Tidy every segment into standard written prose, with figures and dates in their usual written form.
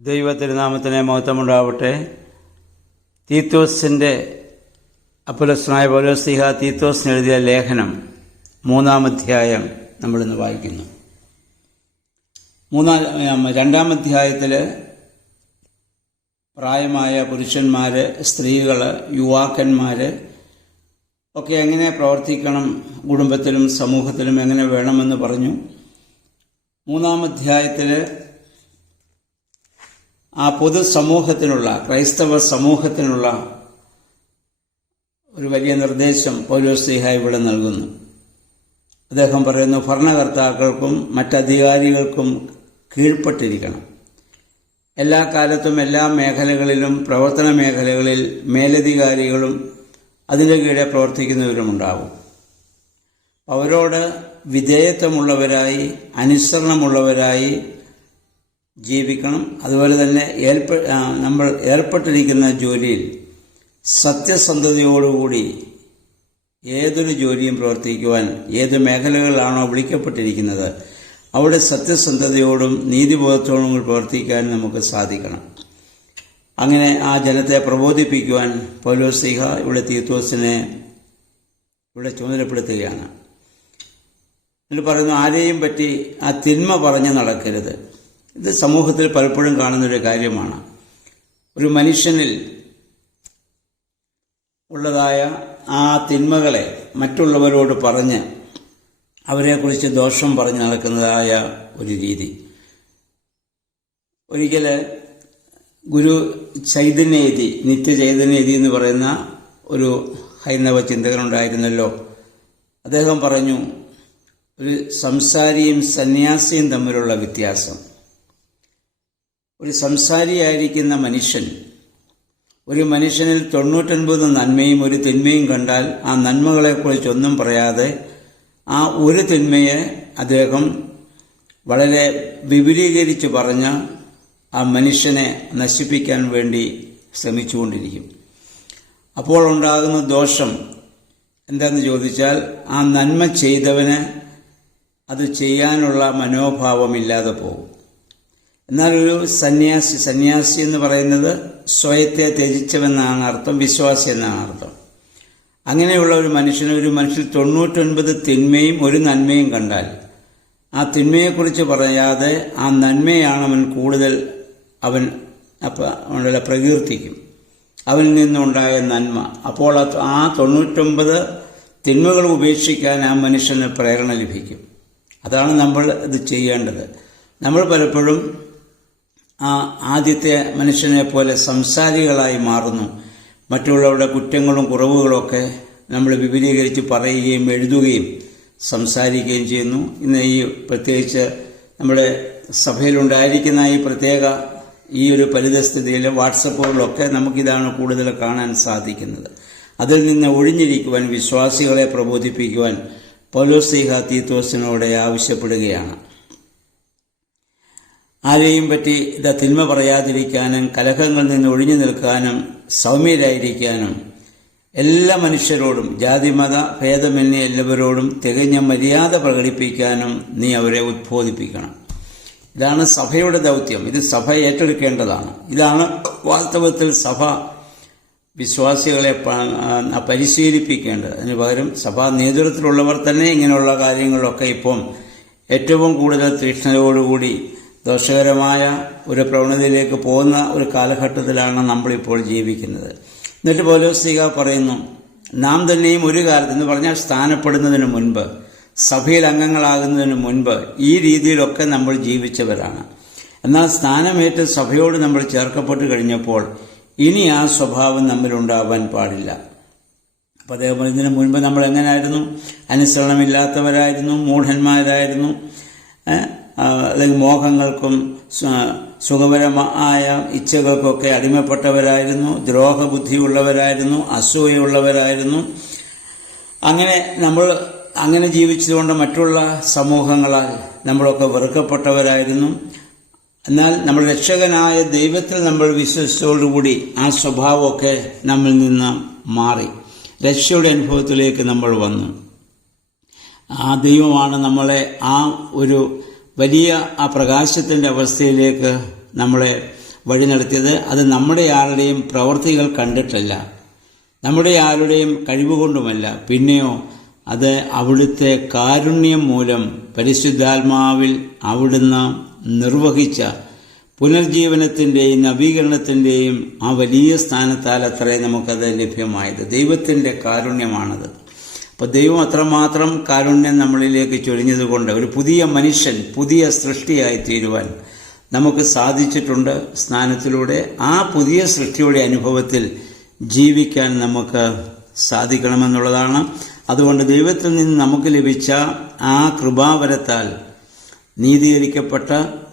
ദൈവത്തിരുനാമത്തിന് മഹത്വമുണ്ടാവട്ടെ. തീത്തോസിൻ്റെ അപ്പൊസ്തലനായ പൗലോസ് തീത്തോസിന് എഴുതിയ ലേഖനം 3-ാം അധ്യായം നമ്മളിന്ന് വായിക്കുന്നു. 2-ാം അധ്യായത്തിൽ പ്രായമായ പുരുഷന്മാർ, സ്ത്രീകൾ, യുവാക്കന്മാർ ഒക്കെ എങ്ങനെ പ്രവർത്തിക്കണം, കുടുംബത്തിലും സമൂഹത്തിലും എങ്ങനെ വേണമെന്ന് പറഞ്ഞു. 3-ാം അധ്യായത്തിൽ ആ പൊതുസമൂഹത്തിനുള്ള, ക്രൈസ്തവ സമൂഹത്തിനുള്ള ഒരു വലിയ നിർദ്ദേശം പൗലോസ് ഇവിടെ നൽകുന്നു. അദ്ദേഹം പറയുന്നു, ഭരണകർത്താക്കൾക്കും മറ്റധികാരികൾക്കും കീഴ്പ്പെട്ടിരിക്കണം. എല്ലാ കാലത്തും എല്ലാ മേഖലകളിലും, പ്രവർത്തന മേഖലകളിൽ മേലധികാരികളും അതിൻ്റെ കീഴെ പ്രവർത്തിക്കുന്നവരുമുണ്ടാകും. അവരോട് വിധേയത്വമുള്ളവരായി, അനുസരണമുള്ളവരായി ജീവിക്കണം. അതുപോലെ തന്നെ നമ്മൾ ഏർപ്പെട്ടിരിക്കുന്ന ജോലിയിൽ സത്യസന്ധതയോടുകൂടി ഏതൊരു ജോലിയും പ്രവർത്തിക്കുവാൻ, ഏത് മേഖലകളിലാണോ വിളിക്കപ്പെട്ടിരിക്കുന്നത് അവിടെ സത്യസന്ധതയോടും നീതിബോധത്തോടും പ്രവർത്തിക്കാൻ നമുക്ക് സാധിക്കണം. അങ്ങനെ ആ ജനത്തെ പ്രബോധിപ്പിക്കുവാൻ പൗലോസ് ഇവിടെ തീത്തോസിനെ ഇവിടെ ചുമതലപ്പെടുത്തുകയാണ്. എന്നിട്ട് പറയുന്നു, ആരെയും പറ്റി ആ തിന്മ പറഞ്ഞ് നടക്കരുത്. ഇത് സമൂഹത്തിൽ പലപ്പോഴും കാണുന്നൊരു കാര്യമാണ്. ഒരു മനുഷ്യനിൽ ഉള്ളതായ ആ തിന്മകളെ മറ്റുള്ളവരോട് പറഞ്ഞ് അവരെക്കുറിച്ച് ദോഷം പറഞ്ഞ് നടക്കുന്നതായ ഒരു രീതി. ഒരിക്കൽ ഗുരു ചൈതന്യയതി, നിത്യചൈതന്യയതി എന്ന് പറയുന്ന ഒരു ഹൈന്ദവ ചിന്തകനുണ്ടായിരുന്നല്ലോ. അദ്ദേഹം പറഞ്ഞു, ഒരു സംസാരിയും സന്യാസിയും തമ്മിലുള്ള വ്യത്യാസം. ഒരു സംസാരിയായിരിക്കുന്ന മനുഷ്യൻ, ഒരു മനുഷ്യനിൽ 99 നന്മയും ഒരു തിന്മയും കണ്ടാൽ ആ നന്മകളെക്കുറിച്ചൊന്നും പറയാതെ ആ ഒരു തിന്മയെ അദ്ദേഹം വളരെ വിപുലീകരിച്ച് പറഞ്ഞ് ആ മനുഷ്യനെ നശിപ്പിക്കാൻ വേണ്ടി ശ്രമിച്ചുകൊണ്ടിരിക്കും. അപ്പോൾ ഉണ്ടാകുന്ന ദോഷം എന്താണെന്ന് ചോദിച്ചാൽ, ആ നന്മ ചെയ്തവന് അത് ചെയ്യാനുള്ള മനോഭാവമില്ലാതെ പോകും. എന്നാൽ ഒരു സന്യാസി എന്ന് പറയുന്നത് സ്വയത്തെ ത്യജിച്ചവെന്നാണ് അർത്ഥം, വിശ്വാസി എന്നാണ് അർത്ഥം. അങ്ങനെയുള്ള ഒരു മനുഷ്യന് 99 തിന്മയും ഒരു നന്മയും കണ്ടാൽ ആ തിന്മയെക്കുറിച്ച് പറയാതെ ആ നന്മയാണ് അവൻ കൂടുതൽ പ്രകീർത്തിക്കും, അവനിൽ നിന്നുണ്ടായ നന്മ. അപ്പോൾ ആ 99 തിന്മകൾ ഉപേക്ഷിക്കാൻ ആ മനുഷ്യന് പ്രേരണ ലഭിക്കും. അതാണ് നമ്മൾ ഇത് ചെയ്യേണ്ടത്. നമ്മൾ പലപ്പോഴും ആ ആദ്യത്തെ മനുഷ്യനെ പോലെ സംസാരികളായി മാറുന്നു. മറ്റുള്ളവരുടെ കുറ്റങ്ങളും കുറവുകളൊക്കെ നമ്മൾ വിപുലീകരിച്ച് പറയുകയും എഴുതുകയും സംസാരിക്കുകയും ചെയ്യുന്നു. ഇന്ന് ഈ പ്രത്യേകിച്ച് നമ്മുടെ സഭയിലുണ്ടായിരിക്കുന്ന ഈ ഒരു പരിതസ്ഥിതിയിൽ വാട്സപ്പുകളിലൊക്കെ നമുക്കിതാണ് കൂടുതൽ കാണാൻ സാധിക്കുന്നത്. അതിൽ നിന്ന് ഒഴിഞ്ഞിരിക്കുവാൻ, വിശ്വാസികളെ പ്രബോധിപ്പിക്കുവാൻ പൗലോസ് തീത്തോസിനോട് ആവശ്യപ്പെടുകയാണ്. ആരെയും പറ്റി തിന്മ പറയാതിരിക്കാനും, കലഹങ്ങളിൽ നിന്ന് ഒഴിഞ്ഞു നിൽക്കാനും, സൗമ്യരായിരിക്കാനും, എല്ലാ മനുഷ്യരോടും ജാതിമത ഭേദമന്യേ എല്ലാവരോടും തികഞ്ഞ മര്യാദ പ്രകടിപ്പിക്കാനും നീ അവരെ ഉദ്ബോധിപ്പിക്കണം. ഇതാണ് സഭയുടെ ദൗത്യം. ഇത് സഭ ഏറ്റെടുക്കേണ്ടതാണ്. ഇതാണ് വാസ്തവത്തിൽ സഭ വിശ്വാസികളെ പരിശീലിപ്പിക്കേണ്ടത്. അതിന് പകരം സഭാ നേതൃത്വത്തിലുള്ളവർ തന്നെ ഇങ്ങനെയുള്ള കാര്യങ്ങളൊക്കെ ഇപ്പം ഏറ്റവും കൂടുതൽ തീക്ഷ്ണതയോടുകൂടി ദോഷകരമായ ഒരു പ്രവണതയിലേക്ക് പോകുന്ന ഒരു കാലഘട്ടത്തിലാണ് നമ്മളിപ്പോൾ ജീവിക്കുന്നത്. എന്നിട്ട് പൗലോസ് പറയുന്നു, നാം തന്നെയും ഒരു കാലത്ത്, എന്ന് പറഞ്ഞാൽ സ്ഥാനപ്പെടുന്നതിന് മുൻപ്, സഭയിൽ അംഗങ്ങളാകുന്നതിന് മുൻപ് ഈ രീതിയിലൊക്കെ നമ്മൾ ജീവിച്ചവരാണ്. എന്നാൽ സ്ഥാനമേറ്റ് സഭയോട് നമ്മൾ ചേർക്കപ്പെട്ട് കഴിഞ്ഞപ്പോൾ ഇനി ആ സ്വഭാവം നമ്മിലുണ്ടാവാൻ പാടില്ല. അപ്പം അതേപോലെ ഇതിനു മുൻപ് നമ്മൾ എങ്ങനെയായിരുന്നു? അനുസരണമില്ലാത്തവരായിരുന്നു, മൂഢന്മാരായിരുന്നു, അല്ലെങ്കിൽ മോഹങ്ങൾക്കും സുഖപരമായ ഇച്ഛകൾക്കൊക്കെ അടിമപ്പെട്ടവരായിരുന്നു, ദ്രോഹബുദ്ധിയുള്ളവരായിരുന്നു, അസൂയുള്ളവരായിരുന്നു. അങ്ങനെ ജീവിച്ചതുകൊണ്ട് മറ്റുള്ള സമൂഹങ്ങളാൽ നമ്മളൊക്കെ വെറുക്കപ്പെട്ടവരായിരുന്നു. എന്നാൽ നമ്മൾ രക്ഷകനായ ദൈവത്തിൽ നമ്മൾ വിശ്വസിച്ചതോടുകൂടി ആ സ്വഭാവമൊക്കെ നമ്മിൽ നിന്ന് മാറി രക്ഷയുടെ അനുഭവത്തിലേക്ക് നമ്മൾ വന്നു. ആ ദൈവമാണ് നമ്മളെ ആ ഒരു വലിയ ആ പ്രകാശത്തിൻ്റെ അവസ്ഥയിലേക്ക് നമ്മളെ വഴി നടത്തിയത് അത് നമ്മുടെ ആരുടെയും പ്രവൃത്തികൾ കണ്ടിട്ടല്ല, നമ്മുടെ ആരുടെയും കഴിവുകൊണ്ടുമല്ല, പിന്നെയോ അത് അവിടുത്തെ കാരുണ്യം മൂലം പരിശുദ്ധാത്മാവിൽ അവിടുന്ന് നിർവഹിച്ച പുനർജീവനത്തിൻ്റെയും നവീകരണത്തിൻ്റെയും ആ വലിയ സ്ഥാനത്താൽ അത്രയും നമുക്കത് ലഭ്യമായത്. ദൈവത്തിൻ്റെ കാരുണ്യമാണത്. അപ്പോൾ ദൈവം അത്രമാത്രം കാരുണ്യം നമ്മളിലേക്ക് ചൊരിഞ്ഞതുകൊണ്ട് ഒരു പുതിയ മനുഷ്യൻ, പുതിയ സൃഷ്ടിയായി തീരുവാൻ നമുക്ക് സാധിച്ചിട്ടുണ്ട് സ്നാനത്തിലൂടെ. ആ പുതിയ സൃഷ്ടിയുടെ അനുഭവത്തിൽ ജീവിക്കാൻ നമുക്ക് സാധിക്കണമെന്നുള്ളതാണ്. അതുകൊണ്ട് ദൈവത്തിൽ നിന്ന് നമുക്ക് ലഭിച്ച ആ കൃപാവരത്താൽ നീതീകരിക്കപ്പെട്ട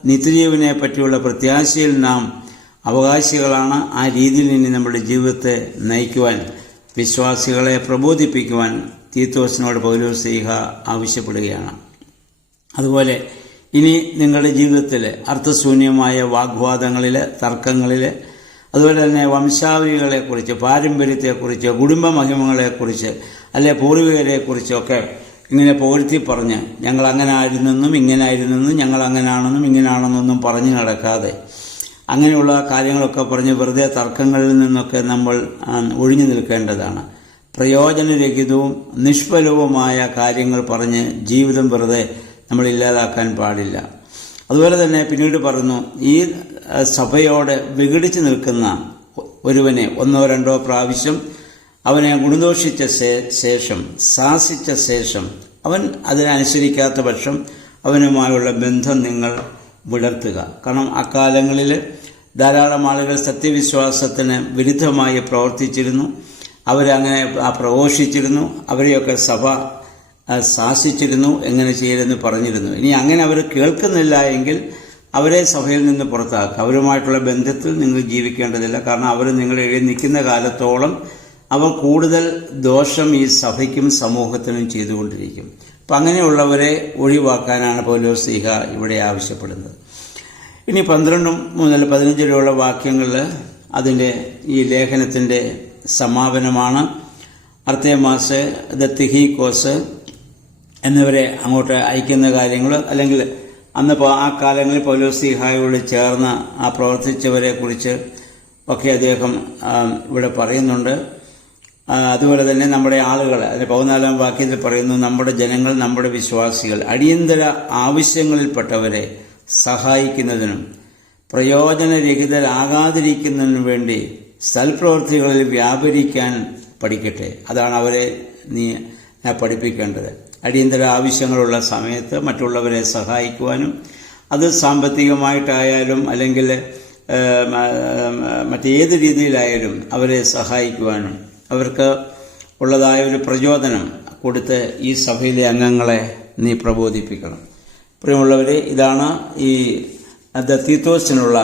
നിത്യജീവനെ പറ്റിയുള്ള പ്രത്യാശയിൽ നാം അവകാശികളാണ്. ആ രീതിയിൽ ഇനി നമ്മുടെ ജീവിതത്തെ നയിക്കുവാൻ, വിശ്വാസികളെ പ്രബോധിപ്പിക്കുവാൻ തീത്തോസിനോട് പൗലോസ് ശ്ലീഹ ആവശ്യപ്പെടുകയാണ്. അതുപോലെ ഇനി നിങ്ങളുടെ ജീവിതത്തിൽ അർത്ഥശൂന്യമായ വാഗ്വാദങ്ങളിൽ, തർക്കങ്ങളിൽ, അതുപോലെ തന്നെ വംശാവലികളെക്കുറിച്ച്, പാരമ്പര്യത്തെക്കുറിച്ച്, കുടുംബ മഹിമകളെക്കുറിച്ച്, അല്ലെ പൂർവികരെക്കുറിച്ചൊക്കെ ഇങ്ങനെ പുകഴ്ത്തി പറഞ്ഞ് ഞങ്ങൾ അങ്ങനെ ആയിരുന്നെന്നും ഇങ്ങനെ ആയിരുന്നെന്നും ഞങ്ങൾ അങ്ങനെയാണെന്നും ഇങ്ങനെയാണെന്നൊന്നും പറഞ്ഞു നടക്കാതെ അങ്ങനെയുള്ള കാര്യങ്ങളൊക്കെ പറഞ്ഞ് വെറുതെ തർക്കങ്ങളിൽ നിന്നൊക്കെ നമ്മൾ ഒഴിഞ്ഞു നിൽക്കേണ്ടതാണ്. പ്രയോജനരഹിതവും നിഷ്ഫലവുമായ കാര്യങ്ങൾ പറഞ്ഞ് ജീവിതം വെറുതെ നമ്മൾ ഇല്ലാതാക്കാൻ പാടില്ല. അതുപോലെ തന്നെ പിന്നീട് പറഞ്ഞു, ഈ സഭയോട് വിഘടിച്ച് നിൽക്കുന്ന ഒരുവനെ ഒന്നോ രണ്ടോ പ്രാവശ്യം അവനെ ഗുണദോഷിച്ച ശേഷം, ശാസിച്ച ശേഷം, അവൻ അതിനനുസരിക്കാത്ത പക്ഷം അവനുമായുള്ള ബന്ധം നിങ്ങൾ വിടർത്തുക. കാരണം അക്കാലങ്ങളിൽ ധാരാളം ആളുകൾ സത്യവിശ്വാസത്തിന് വിരുദ്ധമായി പ്രവർത്തിച്ചിരുന്നു. അവരങ്ങനെ പ്രഘോഷിച്ചിരുന്നു. അവരെയൊക്കെ സഭ ശാസിച്ചിരുന്നു, എങ്ങനെ ചെയ്യരുതെന്ന് പറഞ്ഞിരുന്നു. ഇനി അങ്ങനെ അവർ കേൾക്കുന്നില്ല എങ്കിൽ അവരെ സഭയിൽ നിന്ന് പുറത്താക്കുക. അവരുമായിട്ടുള്ള ബന്ധത്തിൽ നിങ്ങൾ ജീവിക്കേണ്ടതില്ല. കാരണം അവർ നിങ്ങളെ നിൽക്കുന്ന കാലത്തോളം അവർ കൂടുതൽ ദോഷം ഈ സഭയ്ക്കും സമൂഹത്തിനും ചെയ്തുകൊണ്ടിരിക്കും. അപ്പം അങ്ങനെയുള്ളവരെ ഒഴിവാക്കാനാണ് പൗലോസ് ശ്ലീഹ ഇവിടെ ആവശ്യപ്പെടുന്നത്. ഇനി 12 മുതൽ 15 വരെയുള്ള വാക്യങ്ങളിൽ അതിൻ്റെ ഈ ലേഖനത്തിൻ്റെ സമാപനമാണ്. അർത്തേമാസ്, തിഖിക്കോസ് എന്നിവരെ അങ്ങോട്ട് അയക്കുന്ന കാര്യങ്ങൾ, അല്ലെങ്കിൽ അന്ന് ആ കാലങ്ങളിൽ പൗലോസ് ശ്ലീഹായോട് ചേർന്ന് ആ പ്രവർത്തിച്ചവരെ കുറിച്ച് ഒക്കെ അദ്ദേഹം ഇവിടെ പറയുന്നുണ്ട്. അതുപോലെ തന്നെ നമ്മുടെ ആളുകൾ, അതിന് 14-ാം വാക്യത്തിൽ പറയുന്നു, നമ്മുടെ ജനങ്ങൾ, നമ്മുടെ വിശ്വാസികൾ അടിയന്തര ആവശ്യങ്ങളിൽപ്പെട്ടവരെ സഹായിക്കുന്നതിനും പ്രയോജനരഹിതരാകാതിരിക്കുന്നതിനും വേണ്ടി സൽപ്രവൃത്തികളിൽ വ്യാപരിക്കാൻ പഠിക്കട്ടെ. അതാണ് അവരെ പഠിപ്പിക്കേണ്ടത്. അടിയന്തര ആവശ്യങ്ങളുള്ള സമയത്ത് മറ്റുള്ളവരെ സഹായിക്കുവാനും, അത് സാമ്പത്തികമായിട്ടായാലും അല്ലെങ്കിൽ മറ്റേത് രീതിയിലായാലും അവരെ സഹായിക്കുവാനും, അവർക്ക് ഉള്ളതായ ഒരു പ്രചോദനം കൊടുത്ത് ഈ സഭയിലെ അംഗങ്ങളെ നീ പ്രബോധിപ്പിക്കണം. പ്രിയമുള്ളവരെ, ഇതാണ് ഈ തീത്തോസിനുള്ള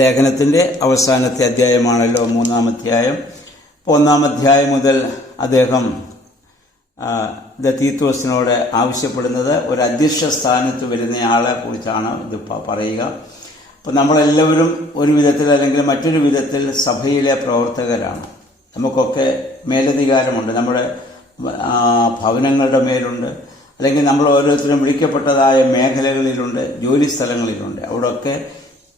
ലേഖനത്തിൻ്റെ അവസാനത്തെ അധ്യായമാണല്ലോ 3-ാം അധ്യായം. 1-ാം അധ്യായം മുതൽ അദ്ദേഹം തീത്തോസിനോട് ആവശ്യപ്പെടുന്നത് ഒരു അധ്യക്ഷ സ്ഥാനത്ത് വരുന്നയാളെ കുറിച്ചാണ് ഇത് പറയുക. അപ്പോൾ നമ്മളെല്ലാവരും ഒരു വിധത്തിൽ അല്ലെങ്കിൽ മറ്റൊരു വിധത്തിൽ സഭയിലെ പ്രവർത്തകരാണ്. നമുക്കൊക്കെ മേലധികാരമുണ്ട്. നമ്മുടെ ഭവനങ്ങളുടെ മേലുണ്ട്, അല്ലെങ്കിൽ നമ്മൾ ഓരോരുത്തരും വിളിക്കപ്പെട്ടതായ മേഖലകളിലുണ്ട്, ജോലി സ്ഥലങ്ങളിലുണ്ട്. അവിടെയൊക്കെ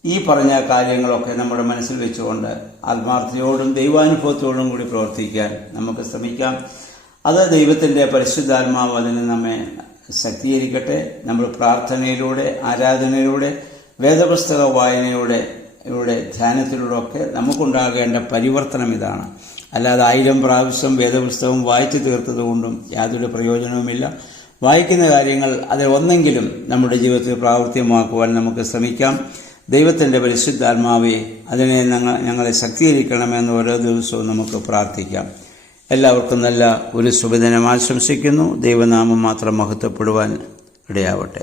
ഈ പറഞ്ഞ കാര്യങ്ങളൊക്കെ നമ്മുടെ മനസ്സിൽ വെച്ചുകൊണ്ട് ആത്മാർത്ഥതയോടും ദൈവാനുഭവത്തോടും കൂടി പ്രവർത്തിക്കാൻ നമുക്ക് ശ്രമിക്കാം. അത് ദൈവത്തിൻ്റെ പരിശുദ്ധാത്മാവ് അതിന് നമ്മെ ശക്തീകരിക്കട്ടെ. നമ്മൾ പ്രാർത്ഥനയിലൂടെ, ആരാധനയിലൂടെ, വേദപുസ്തക വായനയുടെ ധ്യാനത്തിലൂടെ ഒക്കെ നമുക്കുണ്ടാകേണ്ട പരിവർത്തനം ഇതാണ്. അല്ലാതെ 1000 പ്രാവശ്യം വേദപുസ്തകം വായിച്ചു തീർത്തതുകൊണ്ടും യാതൊരു പ്രയോജനവുമില്ല. വായിക്കുന്ന കാര്യങ്ങൾ അത് ഒന്നെങ്കിലും നമ്മുടെ ജീവിതത്തിൽ പ്രാവർത്തികമാക്കുവാൻ നമുക്ക് ശ്രമിക്കാം. ദൈവത്തിൻ്റെ പരിശുദ്ധാത്മാവെ അതിനെ ഞങ്ങളെ ശക്തീകരിക്കണമെന്ന് ഓരോ ദിവസവും നമുക്ക് പ്രാർത്ഥിക്കാം. എല്ലാവർക്കും നല്ല ഒരു ശുഭദിനം ആശംസിക്കുന്നു. ദൈവനാമം മാത്രം മഹത്വപ്പെടുവാൻ ഇടയാവട്ടെ.